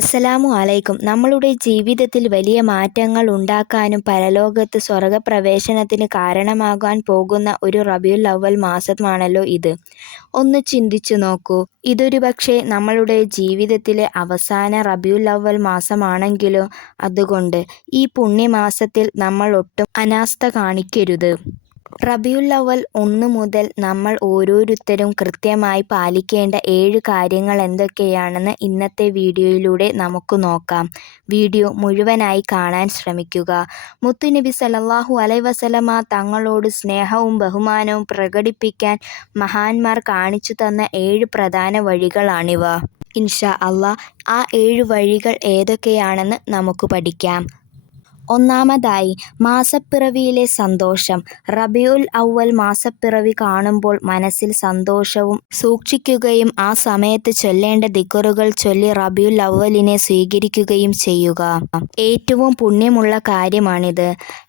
അസ്സലാമു അലൈക്കും. നമ്മളുടെ ജീവിതത്തിൽ വലിയ മാറ്റങ്ങൾ ഉണ്ടാക്കാനും പരലോകത്ത് സ്വർഗപ്രവേശനത്തിന് കാരണമാകാൻ പോകുന്ന ഒരു റബീഉൽ അവ്വൽ മാസമാണല്ലോ ഇത്. ഒന്ന് ചിന്തിച്ചു നോക്കൂ. ഇതൊരുപക്ഷേ നമ്മളുടെ ജീവിതത്തിലെ അവസാന റബീഉൽ അവ്വൽ മാസമാണെങ്കിലോ. അതുകൊണ്ട് ഈ പുണ്യമാസത്തിൽ നമ്മൾ ഒട്ടും അനാസ്ഥ കാണിക്കരുത്. റബീഉൽ അവ്വൽ 1 മുതൽ നമ്മൾ ഓരോരുത്തരും കൃത്യമായി പാലിക്കേണ്ട 7 കാര്യങ്ങൾ എന്തൊക്കെയാണെന്ന് ഇന്നത്തെ വീഡിയോയിലൂടെ നമുക്ക് നോക്കാം. വീഡിയോ മുഴുവനായി കാണാൻ ശ്രമിക്കുക. മുത്തുനബി സല്ലല്ലാഹു അലൈഹി വസല്ലമ തങ്ങളോട് സ്നേഹവും ബഹുമാനവും പ്രകടിപ്പിക്കാൻ മഹാന്മാർ കാണിച്ചു തന്ന 7 പ്രധാന വഴികളാണിവ. ഇൻഷാ അല്ലാഹ് ആ 7 വഴികൾ ഏതൊക്കെയാണെന്ന് നമുക്ക് പഠിക്കാം. ഒന്നാമതായി, മാസപ്പിറവിയിലെ സന്തോഷം. റബീഉൽ അവ്വൽ മാസപ്പിറവി കാണുമ്പോൾ മനസ്സിൽ സന്തോഷവും സൂക്ഷിക്കുകയും ആ സമയത്ത് ചൊല്ലേണ്ട ദിക്റുകൾ ചൊല്ലി റബീഉൽ അവ്വലിനെ സ്വീകരിക്കുകയും ചെയ്യുക. ഏറ്റവും പുണ്യമുള്ള കാര്യമാണിത്.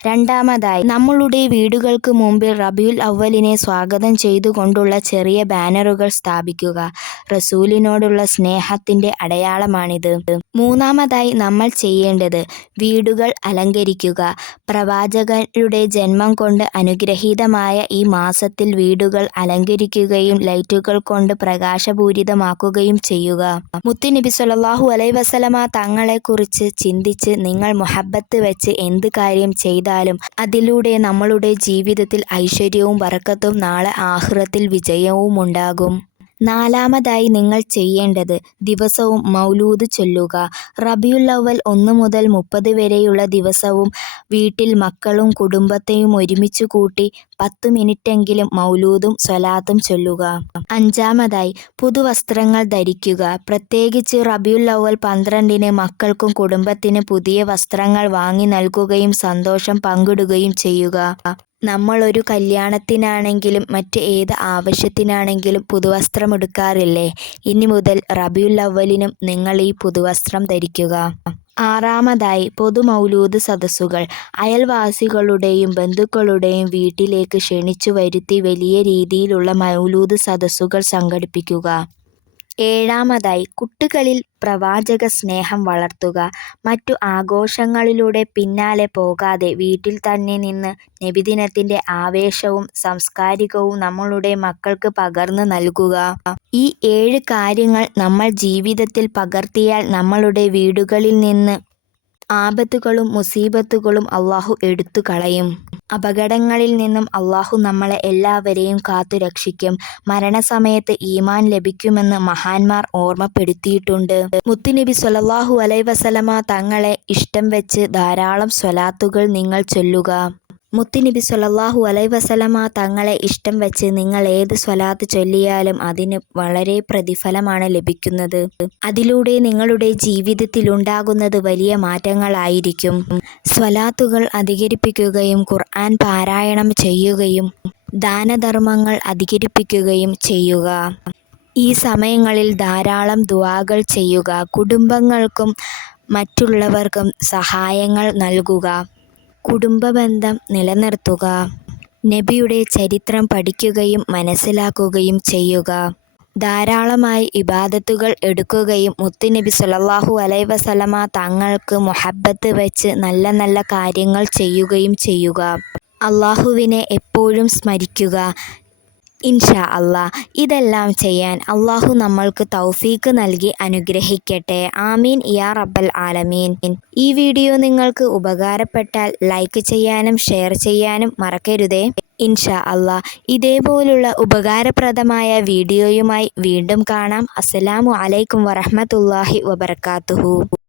രണ്ടാമതായി, നമ്മളുടെ വീടുകൾക്ക് മുമ്പിൽ റബീഉൽ അവ്വലിനെ സ്വാഗതം ചെയ്തുകൊണ്ടുള്ള ചെറിയ ബാനറുകൾ സ്ഥാപിക്കുക. റസൂലിനോടുള്ള സ്നേഹത്തിന്റെ അടയാളമാണിത്. മൂന്നാമതായി നമ്മൾ ചെയ്യേണ്ടത് വീടുകൾ അലങ്കരിക്കുക. പ്രവാചകരുടെ ജന്മം കൊണ്ട് അനുഗ്രഹീതമായ ഈ മാസത്തിൽ വീടുകൾ അലങ്കരിക്കുകയും ലൈറ്റുകൾ കൊണ്ട് പ്രകാശപൂരിതമാക്കുകയും ചെയ്യുക. മുത്തുനബി സ്വല്ലല്ലാഹു അലൈഹി വസല്ലമ തങ്ങളെക്കുറിച്ച് ചിന്തിച്ച് നിങ്ങൾ മുഹബ്ബത്ത് വെച്ച് എന്ത് കാര്യം ചെയ്താലും അതിലൂടെ നമ്മളുടെ ജീവിതത്തിൽ ഐശ്വര്യവും ബറക്കത്തും നാളെ ആഖിറത്തിൽ വിജയവും ഉണ്ടാകും. നാലാമതായി നിങ്ങൾ ചെയ്യേണ്ടത് ദിവസവും മൗലൂദ് ചൊല്ലുക. റബീഉൽ അവ്വൽ 1 മുതൽ 30 വരെയുള്ള ദിവസവും വീട്ടിൽ മക്കളും കുടുംബത്തെയും ഒരുമിച്ച് കൂട്ടി 10 മിനിറ്റെങ്കിലും മൗലൂദും സ്വലാത്തും ചൊല്ലുക. അഞ്ചാമതായി, പുതുവസ്ത്രങ്ങൾ ധരിക്കുക. പ്രത്യേകിച്ച് റബീഉൽ അവ്വൽ 12-ന് മക്കൾക്കും കുടുംബത്തിന് പുതിയ വസ്ത്രങ്ങൾ വാങ്ങി നൽകുകയും സന്തോഷം പങ്കിടുകയും ചെയ്യുക. നമ്മളൊരു കല്യാണത്തിനാണെങ്കിലും മറ്റ് ഏത് ആവശ്യത്തിനാണെങ്കിലും പുതുവസ്ത്രമെടുക്കാറില്ലേ? ഇനി മുതൽ റബീഉൽ അവ്വലിനും നിങ്ങൾ ഈ പുതുവസ്ത്രം ധരിക്കുക. ആറാമതായി, പൊതുമൗലൂദ് സദസ്സുകൾ. അയൽവാസികളുടെയും ബന്ധുക്കളുടെയും വീട്ടിലേക്ക് ക്ഷണിച്ചു വരുത്തി വലിയ രീതിയിലുള്ള മൗലൂദ് സദസ്സുകൾ സംഘടിപ്പിക്കുക. ഏഴാമതായി, കുട്ടികളിൽ പ്രവാചക സ്നേഹം വളർത്തുക. മറ്റു ആഘോഷങ്ങളിലൂടെ പിന്നാലെ പോകാതെ വീട്ടിൽ തന്നെ നിന്ന് നബിദിനത്തിന്റെ ആവേശവും സംസ്കാരികവും നമ്മളുടെ മക്കൾക്ക് പകർന്നു നൽകുക. ഈ 7 കാര്യങ്ങൾ നമ്മൾ ജീവിതത്തിൽ പകർത്തിയാൽ നമ്മളുടെ വീടുകളിൽ നിന്ന് ആപത്തുകളും മുസീബത്തുകളും അല്ലാഹു എടുത്തു കളയും. അപകടങ്ങളിൽ നിന്നും അല്ലാഹു നമ്മളെ എല്ലാവരെയും കാത്തുരക്ഷിക്കും. മരണസമയത്ത് ഈമാൻ ലഭിക്കുമെന്ന് മഹാന്മാർ ഓർമ്മപ്പെടുത്തിയിട്ടുണ്ട്. മുത്തുനബി സ്വല്ലല്ലാഹു അലൈഹി വസല്ലമ തങ്ങളെ ഇഷ്ടം വെച്ച് ധാരാളം സ്വലാത്തുകൾ നിങ്ങൾ ചൊല്ലുക. മുത്തുനബി സ്വല്ലല്ലാഹു അലൈഹി വസല്ലമ തങ്ങളെ ഇഷ്ടം വെച്ച് നിങ്ങൾ ഏത് സ്വലാത്ത് ചൊല്ലിയാലും അതിന് വളരെ പ്രതിഫലമാണ് ലഭിക്കുന്നത്. അതിലൂടെ നിങ്ങളുടെ ജീവിതത്തിലുണ്ടാകുന്നത് വലിയ മാറ്റങ്ങളായിരിക്കും. സ്വലാത്തുകൾ അധികരിപ്പിക്കുകയും ഖുർആൻ പാരായണം ചെയ്യുകയും ദാനധർമ്മങ്ങൾ അധികരിപ്പിക്കുകയും ചെയ്യുക. ഈ സമയങ്ങളിൽ ധാരാളം ദുആകൾ ചെയ്യുക. കുടുംബങ്ങൾക്കും മറ്റുള്ളവർക്കും സഹായങ്ങൾ നൽകുക. കുടുംബബന്ധം നിലനിർത്തുക. നബിയുടെ ചരിത്രം പഠിക്കുകയും മനസ്സിലാക്കുകയും ചെയ്യുക. ധാരാളമായി ഇബാദത്തുകൾ എടുക്കുകയും മുത്തുനബി സ്വല്ലല്ലാഹു അലൈഹി വസല്ലമ തങ്ങൾക്ക് മുഹബ്ബത്ത് വെച്ച് നല്ല നല്ല കാര്യങ്ങൾ ചെയ്യുകയും ചെയ്യുക. അല്ലാഹുവിനെ എപ്പോഴും സ്മരിക്കുക. ഇൻഷാ അല്ലാഹ് ഇതെല്ലാം ചെയ്യാൻ അല്ലാഹു നമ്മൾക്ക് തൗഫീക്ക് നൽകി അനുഗ്രഹിക്കട്ടെ. ആമീൻ യാ റബ്ബൽ ആലമീൻ. ഈ വീഡിയോ നിങ്ങൾക്ക് ഉപകാരപ്പെട്ടാൽ ലൈക്ക് ചെയ്യാനും ഷെയർ ചെയ്യാനും മറക്കരുതേ. ഇൻഷാ അല്ലാഹ് ഇതേപോലുള്ള ഉപകാരപ്രദമായ വീഡിയോയുമായി വീണ്ടും കാണാം. അസ്സലാമു അലൈക്കും വറഹ്മത്തുള്ളാഹി വബറകാതുഹു.